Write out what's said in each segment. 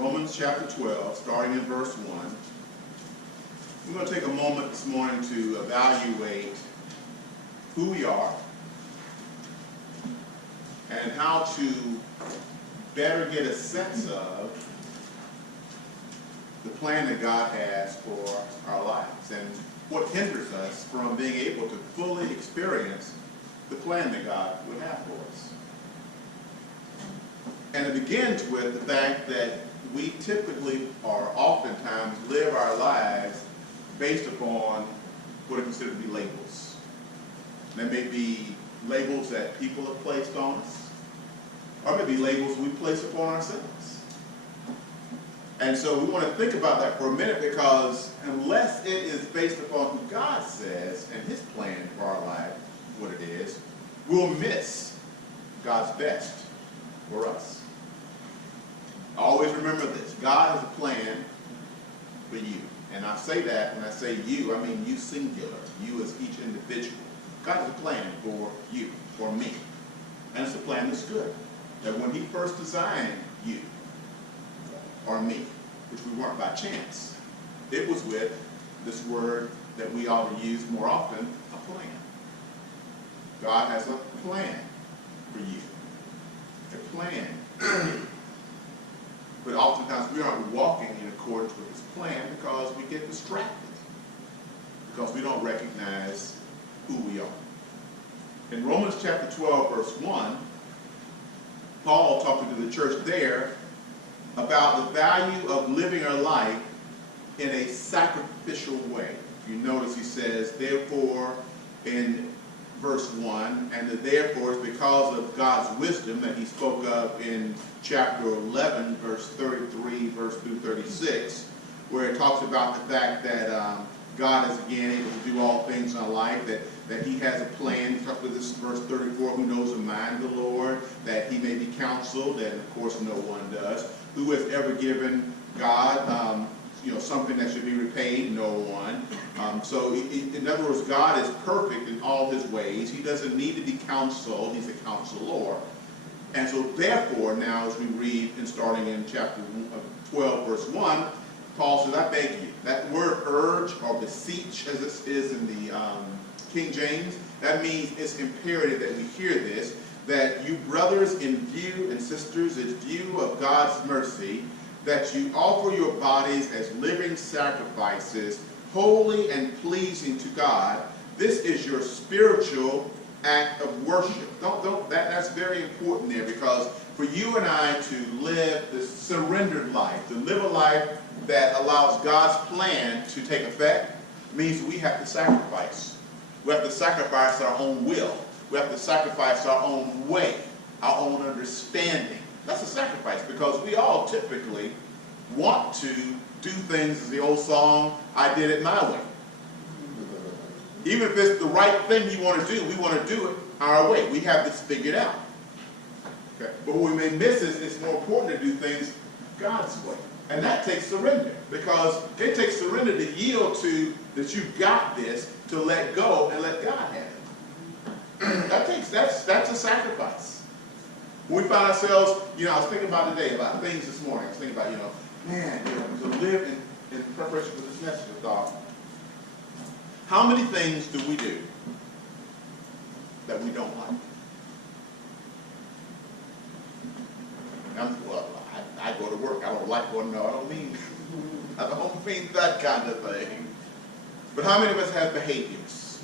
Romans chapter 12, starting in verse 1. We're going to take a moment this morning to evaluate who we are and how to better get a sense of the plan that God has for our lives and what hinders us from being able to fully experience the plan that God would have for us. And it begins with the fact that we typically or oftentimes live our lives based upon what are considered to be labels. There may be labels that people have placed on us, or maybe labels we place upon ourselves. And so we want to think about that for a minute, because unless it is based upon who God says and his plan for our life, what it is, we'll miss God's best for us. Always remember this: God has a plan for you. And I say that, when I say you, I mean you singular, you as each individual. God has a plan for you, for me. And it's a plan that's good. That when he first designed you, or me, which we weren't by chance, it was with this word that we ought to use more often, a plan. God has a plan for you. A plan. But oftentimes we aren't walking in accordance with his plan because we get distracted, because we don't recognize who we are. In Romans chapter 12, verse 1, Paul talking to the church there about the value of living our life in a sacrificial way. If you notice, he says, therefore, in verse 1, and the therefore is because of God's wisdom that he spoke of in chapter 11, verse 33, verse through 36, where it talks about the fact that God is again able to do all things in our life, that he has a plan. He talks about this in verse 34, who knows the mind of the Lord, that he may be counseled, and of course no one does. Who has ever given God something that should be repaid? No one. So in other words, God is perfect in all his ways. He doesn't need to be counseled. He's a counselor. And so therefore, now as we read, and starting in chapter 12, verse 1, Paul says, I beg you. That word urge or beseech, as this is in the King James, that means it's imperative that we hear this, that you brothers in view and sisters in view of God's mercy, that you offer your bodies as living sacrifices, holy and pleasing to God. This is your spiritual act of worship. That's very important there, because for you and I to live this surrendered life, to live a life that allows God's plan to take effect, means we have to sacrifice. We have to sacrifice our own will. We have to sacrifice our own way, our own understanding. That's a sacrifice, because we all typically want to do things, as the old song, I did it my way. Even if it's the right thing you want to do, we want to do it our way. We have this figured out. Okay. But what we may miss is it's more important to do things God's way. And that takes surrender, because it takes surrender to yield to that you've got this, to let go and let God have it. That's a sacrifice. When we find ourselves, I was thinking about today, about things this morning. I was thinking about, to live in preparation for this message, I thought, how many things do we do that we don't like? I go to work. I don't like going. No, I don't mean that kind of thing. But how many of us have behaviors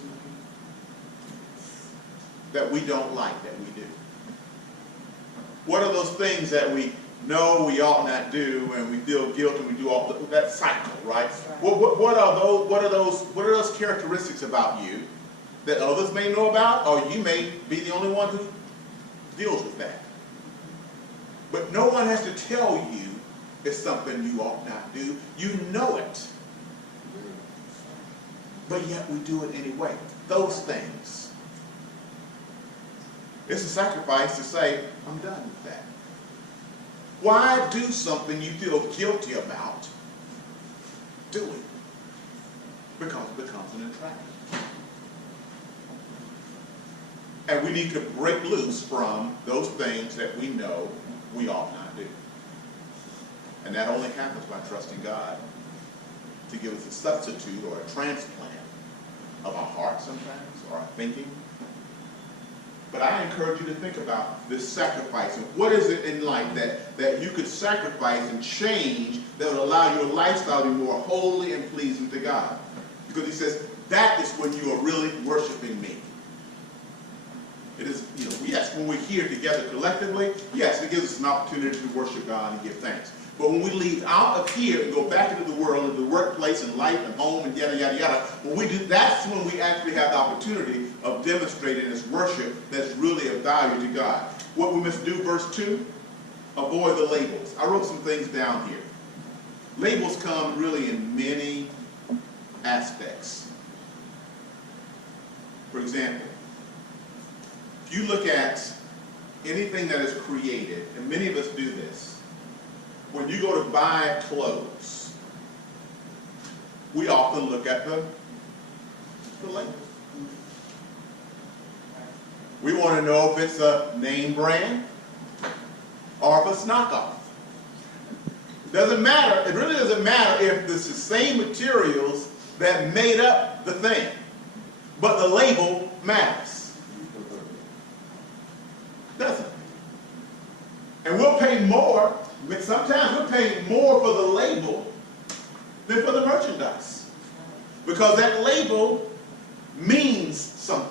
that we don't like, that we do? What are those things that we know we ought not do, and we feel guilty, and we do all that cycle, right? What are those characteristics about you that others may know about, or you may be the only one who deals with that? But no one has to tell you it's something you ought not do. You know it. But yet we do it anyway. Those things. It's a sacrifice to say, I'm done with that. Why do something you feel guilty about? Do it. Because it becomes an attraction. And we need to break loose from those things that we know we ought not do. And that only happens by trusting God to give us a substitute or a transplant of our heart sometimes, or our thinking. But I encourage you to think about this sacrifice. And what is it in life that you could sacrifice and change that would allow your lifestyle to be more holy and pleasing to God? Because he says, that is when you are really worshiping me. It is, yes, when we're here together collectively, yes, it gives us an opportunity to worship God and give thanks. But when we leave out of here and go back into the world, into the workplace and life and home and yada, yada, yada, when we do, that's when we actually have the opportunity of demonstrating this worship that's really of value to God. What we must do, verse 2, avoid the labels. I wrote some things down here. Labels come really in many aspects. For example, if you look at anything that is created, and many of us do this, when you go to buy clothes, we often look at the labels. We want to know if it's a name brand or if it's knockoff. Doesn't matter. It really doesn't matter if it's the same materials that made up the thing, but the label matters. Doesn't it? And we'll pay more. Sometimes we're paying more for the label than for the merchandise, because that label means something.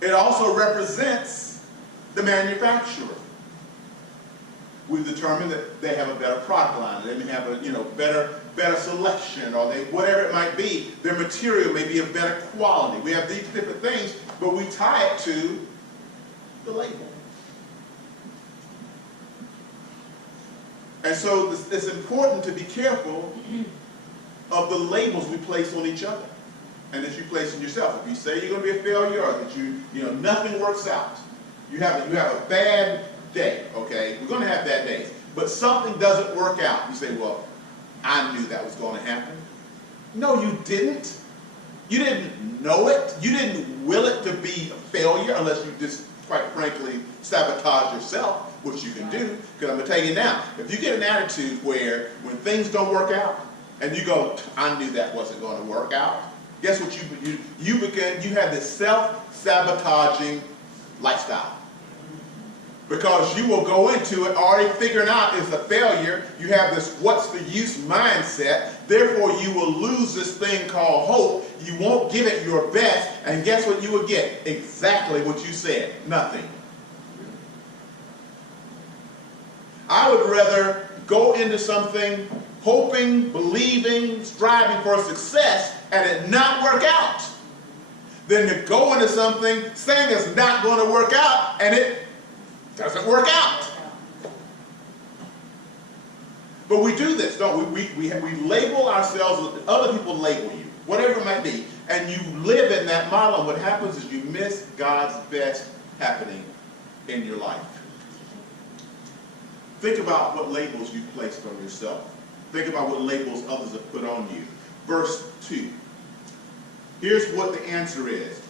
It also represents the manufacturer. We've determined that they have a better product line. They may have a better selection, or whatever it might be. Their material may be of better quality. We have these different things, but we tie it to the label. And so it's important to be careful of the labels we place on each other and that you place on yourself. If you say you're going to be a failure, or that nothing works out, you have a bad day, okay? We're going to have bad days. But something doesn't work out. You say, well, I knew that was going to happen. No, you didn't. You didn't know it. You didn't will it to be a failure unless you just, quite frankly, sabotage yourself, which you can do. Because I'm going to tell you now, if you get an attitude where when things don't work out and you go, I knew that wasn't going to work out, guess what you have this self-sabotaging lifestyle. Because you will go into it already figuring out it's a failure. You have this what's the use mindset. Therefore, you will lose this thing called hope. You won't give it your best. And guess what you will get? Exactly what you said. Nothing. I would rather go into something hoping, believing, striving for success and it not work out than to go into something saying it's not going to work out and it doesn't work out. But we do this, don't we? We label ourselves, other people label you, whatever it might be, and you live in that model, and what happens is you miss God's best happening in your life. Think about what labels you've placed on yourself. Think about what labels others have put on you. Verse 2. Here's what the answer is.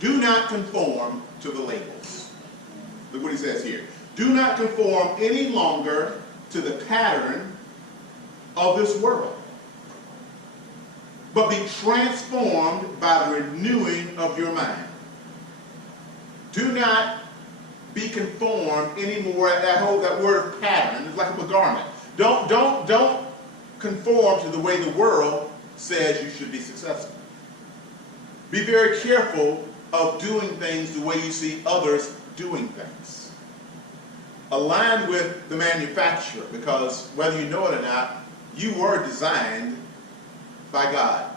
Do not conform to the labels. Look what he says here. Do not conform any longer to the pattern of this world, but be transformed by the renewing of your mind. Do not be conformed anymore. That word pattern is like a garment. Don't conform to the way the world says you should be successful. Be very careful of doing things the way you see others doing things. Align with the manufacturer, because whether you know it or not, you were designed by God.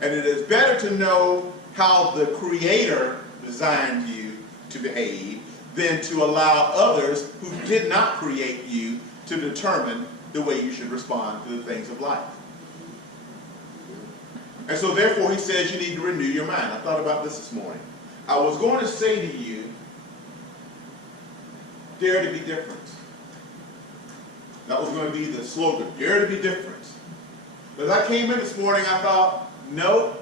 And it is better to know how the Creator designed you to behave than to allow others who did not create you to determine the way you should respond to the things of life. And so therefore he says you need to renew your mind. I thought about this morning. I was going to say to you, dare to be different. That was going to be the slogan, dare to be different. But as I came in this morning, I thought, no,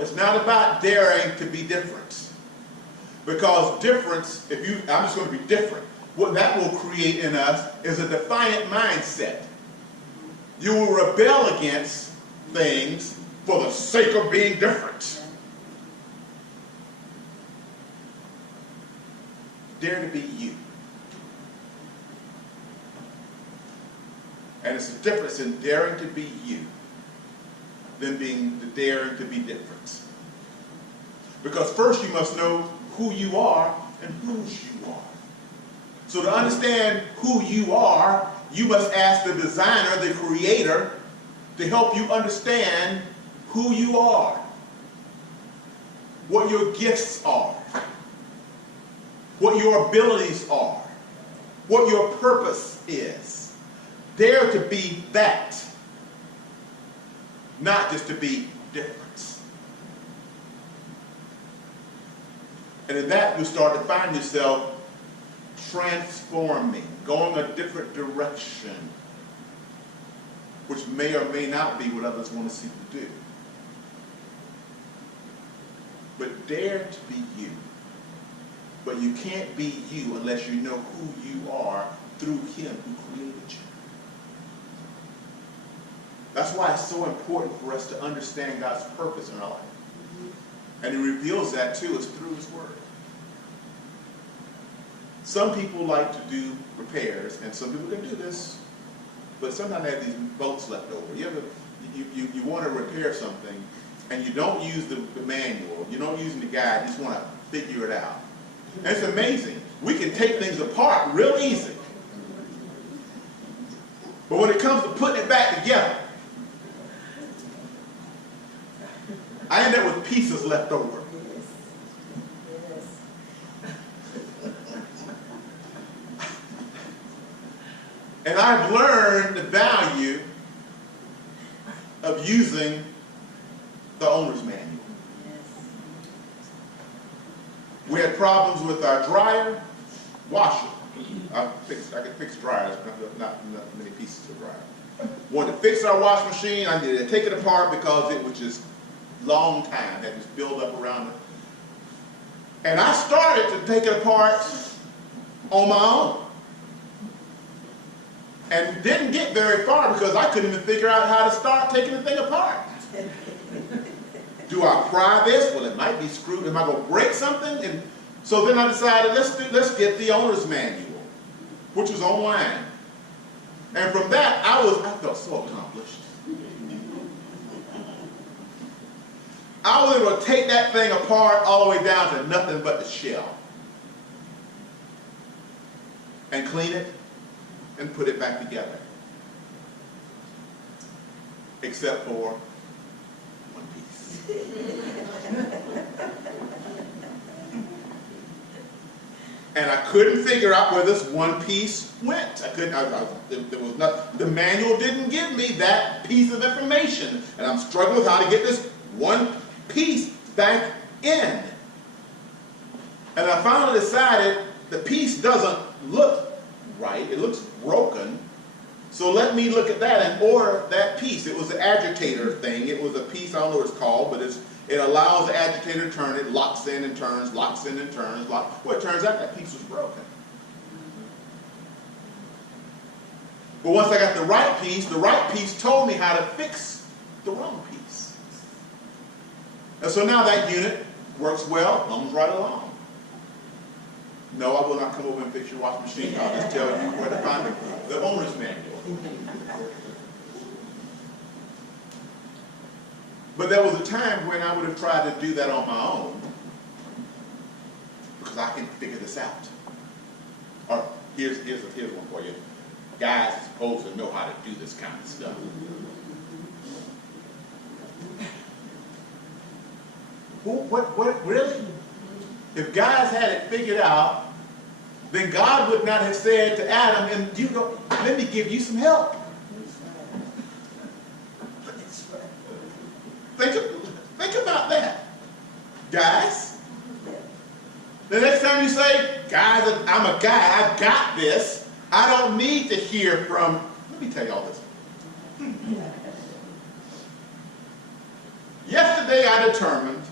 it's not about daring to be different. Because difference, I'm just going to be different. What that will create in us is a defiant mindset. You will rebel against things for the sake of being different. Dare to be you. And it's a difference in daring to be you than daring to be different. Because first you must know who you are and whose you are. So to understand who you are, you must ask the designer, the creator, to help you understand who you are, what your gifts are, what your abilities are, what your purpose is. Dare to be that, not just to be different. And in that, you start to find yourself transforming, going a different direction, which may or may not be what others want to see you do. But dare to be you. But you can't be you unless you know who you are through Him who created you. That's why it's so important for us to understand God's purpose in our life. And He reveals that to us through His Word. Some people like to do repairs, and some people can do this, but sometimes they have these bolts left over. You want to repair something, and you don't use the manual, you don't use the guide, you just want to figure it out. And it's amazing. We can take things apart real easy. But when it comes to putting it back together, I end up with pieces left over. And I've learned the value of using the owner's manual. We had problems with our dryer, washer. I could fix dryers, not many pieces of dryer. Wanted to fix our washing machine. I needed to take it apart because it was just long time, had this build up around it. And I started to take it apart on my own. And didn't get very far because I couldn't even figure out how to start taking the thing apart. Do I pry this? Well, it might be screwed. Am I going to break something? And so then I decided, let's get the owner's manual, which was online. And from that, I felt so accomplished. I was able to take that thing apart all the way down to nothing but the shell. And clean it and put it back together. Except for one piece. And I couldn't figure out where this one piece went. There was not, the manual didn't give me that piece of information. And I'm struggling with how to get this one piece back in. And I finally decided the piece doesn't look right. It looks broken. So let me look at that and order that piece. It was an agitator thing. It was a piece, I don't know what it's called, but it allows the agitator to turn. It locks in and turns, locks in and turns. Well, it turns out that piece was broken. But once I got the right piece told me how to fix the wrong piece. And so now that unit works well, comes right along. No, I will not come over and fix your washing machine. I'll just tell you where to find the owner's manual. But there was a time when I would have tried to do that on my own because I can figure this out. Or here's one for you. Guys are supposed to know how to do this kind of stuff. What, really? If guys had it figured out, then God would not have said to Adam, and let me give you some help. Think about that. Guys, the next time you say, guys, I'm a guy, I've got this, I don't need to hear from, let me tell you all this. Yesterday I determined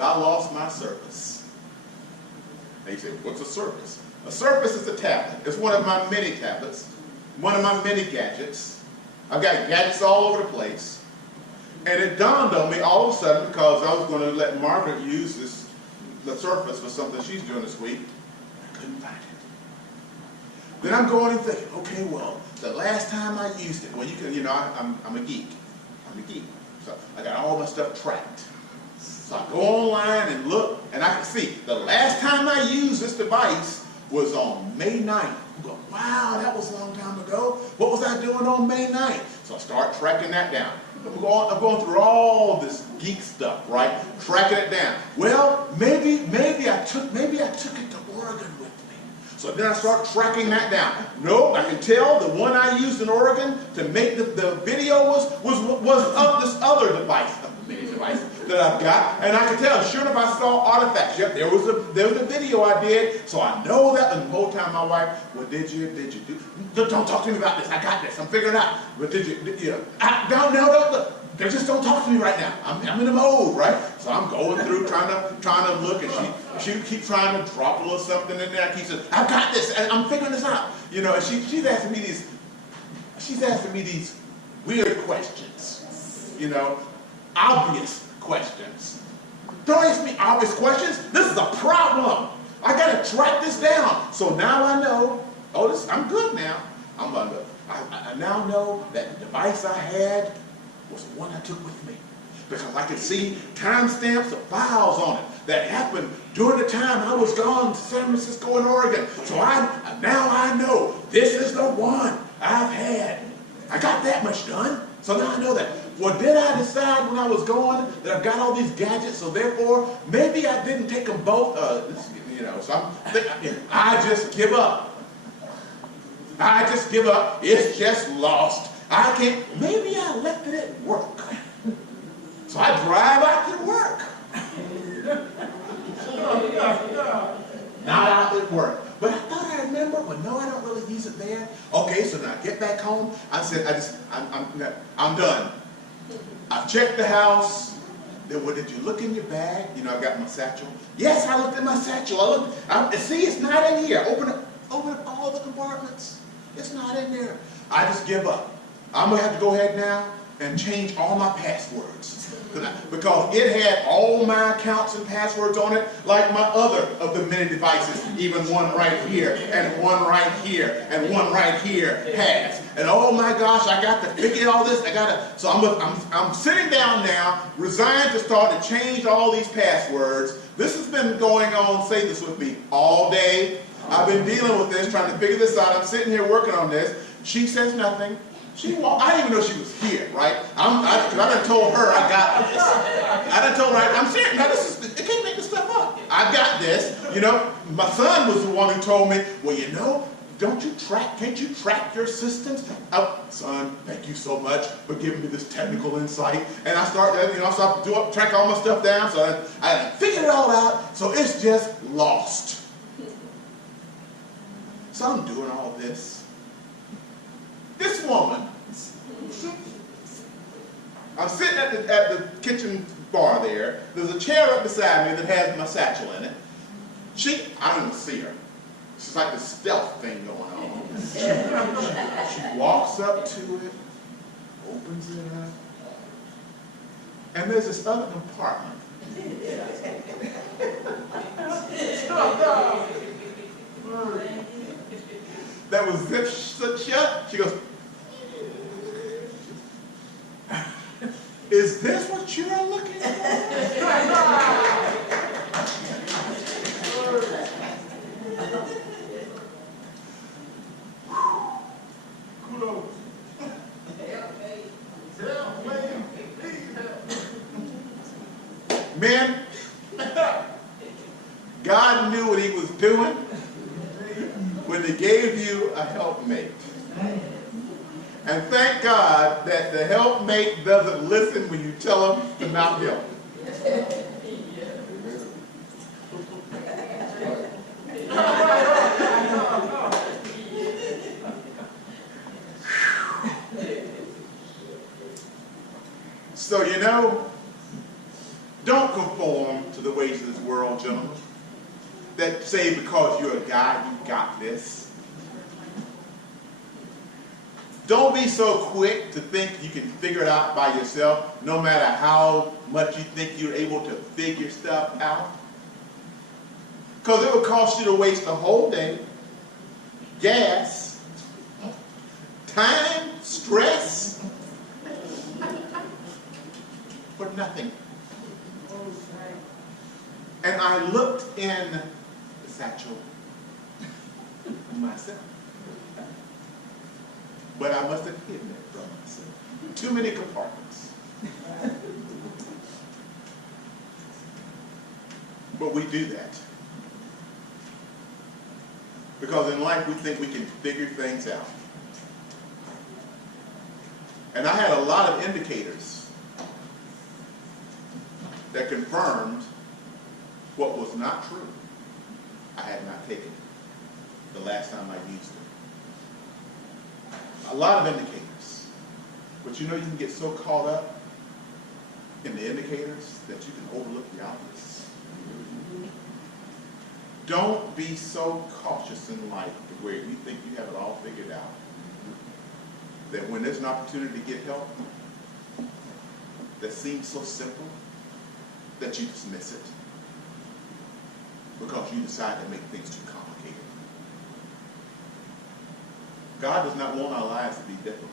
that I lost my Surface. And you say, what's a Surface? A Surface is a tablet. It's one of my mini tablets, one of my mini gadgets. I've got gadgets all over the place. And it dawned on me all of a sudden, because I was going to let Margaret use the Surface for something she's doing this week. I couldn't find it. Then I'm going and thinking, okay, well, the last time I used it, well, you can, I'm a geek. I'm a geek. So I got all my stuff tracked. So I go online and look, and I can see the last time I used this device was on May 9th. I'm going, wow, that was a long time ago. What was I doing on May 9th? So I start tracking that down. I'm going through all this geek stuff, right? Tracking it down. Well, maybe I took it to Oregon with me. So then I start tracking that down. Nope, I can tell the one I used in Oregon to make the video was of this other device, that I've got, and I can tell. Sure enough, I saw artifacts. Yep, there was a video I did, so I know that. And the whole time, my wife, well, did you do? Don't talk to me about this. I got this. I'm figuring it out. But did you? Don't. They just don't talk to me right now. I'm in a mode, right? So I'm going through trying to look, and she keeps trying to drop a little something in there. I keep saying, I've got this, and I'm figuring this out. And she's asking me these weird questions. Obvious questions. Don't ask me obvious questions. This is a problem. I got to track this down. So now I know, I'm good now. I now know that the device I had was the one I took with me. Because I could see timestamps of files on it that happened during the time I was gone to San Francisco and Oregon. So now I know this is the one I've had. I got that much done. So now I know that. Well, did I decide when I was going that I've got all these gadgets, so therefore maybe I didn't take them both? So I just give up. I just give up. It's just lost. I can't. Maybe I left it at work. So I drive out to work. Not out at work. But I thought I remember, well, no, I don't really use it there. Okay, so now I get back home. I said, I'm done. I've checked the house. Then, well, did you look in your bag? I got my satchel. Yes, I looked in my satchel. See, it's not in here. Open up all the compartments. It's not in there. I just give up. I'm going to have to go ahead now and change all my passwords. Because it had all my accounts and passwords on it, like my other of the many devices, even one right here, and one right here, and one right here has. And oh my gosh, I got to figure all this. So I'm sitting down now, resigned to start to change all these passwords. This has been going on, say this with me, all day. I've been dealing with this, trying to figure this out. I'm sitting here working on this. She says nothing. She walked. I didn't even know she was here, right? Because I done told her I got this. I done told her, I'm serious. No, I can't make this stuff up. I got this. My son was the one who told me, well, can't you track your systems? Son, thank you so much for giving me this technical insight. And I start to track all my stuff down, so I figured it all out, so it's just lost. So I'm doing all this. This woman, I'm sitting at the kitchen bar there. There's a chair up beside me that has my satchel in it. I don't even see her. It's like this stealth thing going on. She walks up to it, opens it up, and there's this other compartment. That was zipped shut. She goes, is this what you're looking at? Men, God knew what he was doing when he gave you a helpmate. And thank God that the helpmate doesn't listen when you tell him to not help. So don't conform to the way that say because you're a guy, you got this. Don't be so quick to think you can figure it out by yourself, no matter how much you think you're able to figure stuff out. Because it would cost you to waste a whole day, gas, time, stress, for nothing. And I looked in the satchel myself. But I must have hidden it from myself. Too many compartments. But we do that. Because in life we think we can figure things out. And I had a lot of indicators that confirmed what was not true. I had not taken the last time I used it. A lot of indicators. But you know, you can get so caught up in the indicators that you can overlook the obvious. Don't be so cautious in life to where you think you have it all figured out, that when there's an opportunity to get help that seems so simple, that you dismiss it because you decide to make things too complicated. God does not want our lives to be difficult.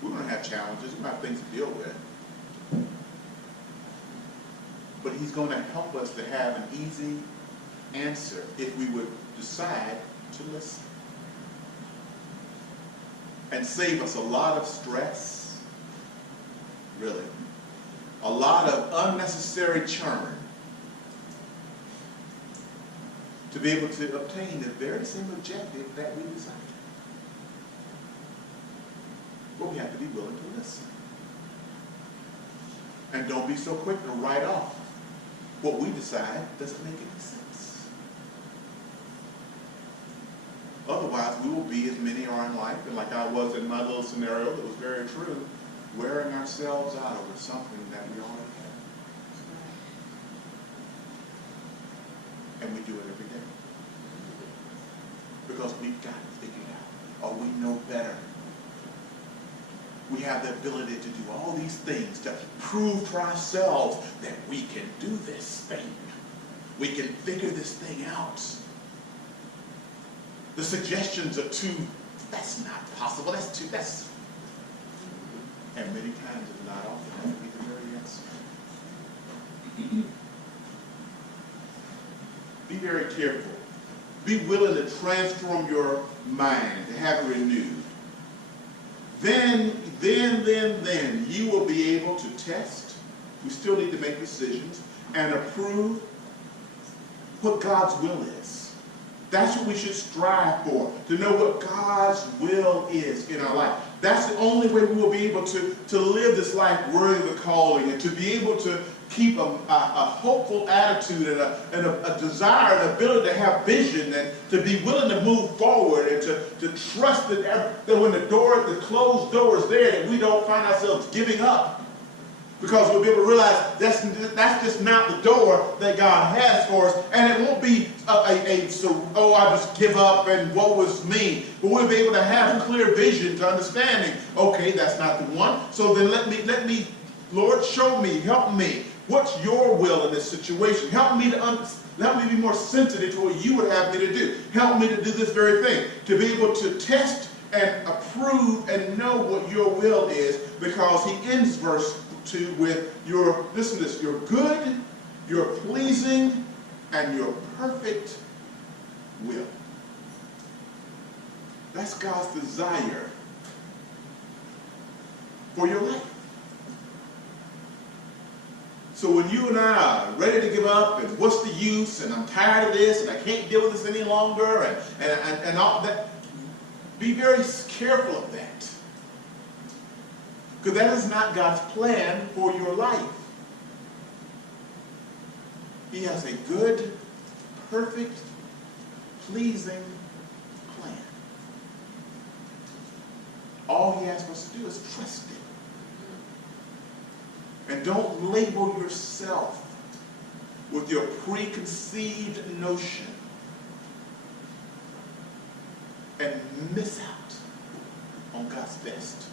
We're going to have challenges, we're going to have things to deal with. But he's going to help us to have an easy answer if we would decide to listen. And save us a lot of stress, really. A lot of unnecessary churn to be able to obtain the very same objective that we desire. But we have to be willing to listen. And don't be so quick to write off what we decide doesn't make any sense. Otherwise, we will be, as many are in life, and like I was in my little scenario that was very true, wearing ourselves out over something that we already have. And we do it every day. Because we've got it figured out, or we know better. We have the ability to do all these things to prove to ourselves that we can do this thing. We can figure this thing out. The suggestions are too, that's not possible, that's too, that's... And many times, if not often, that will be the very answer. Be very careful. Be willing to transform your mind, to have it renewed. Then you will be able to test. We still need to make decisions and approve what God's will is. That's what we should strive for, to know what God's will is in our life. That's the only way we will be able to live this life worthy of the calling, and to be able to keep a hopeful attitude and a desire and ability to have vision, and to be willing to move forward, and to trust that when the closed door is there, that we don't find ourselves giving up. Because we'll be able to realize that's just not the door that God has for us. And it won't be I just give up and woe is me. But we'll be able to have clear vision to understanding, okay, that's not the one. So then let me, Lord, show me, help me. What's your will in this situation? Help me to be more sensitive to what you would have me to do. Help me to do this very thing. To be able to test and approve and know what your will is, because he ends verse 2 with listen to this, your good, your pleasing, and your perfect will. That's God's desire for your life. So when you and I are ready to give up, and what's the use, and I'm tired of this, and I can't deal with this any longer, and all that, be very careful of that. Because that is not God's plan for your life. He has a good, perfect, pleasing plan. All he asks us to do is trust him. And don't label yourself with your preconceived notion and miss out on God's best.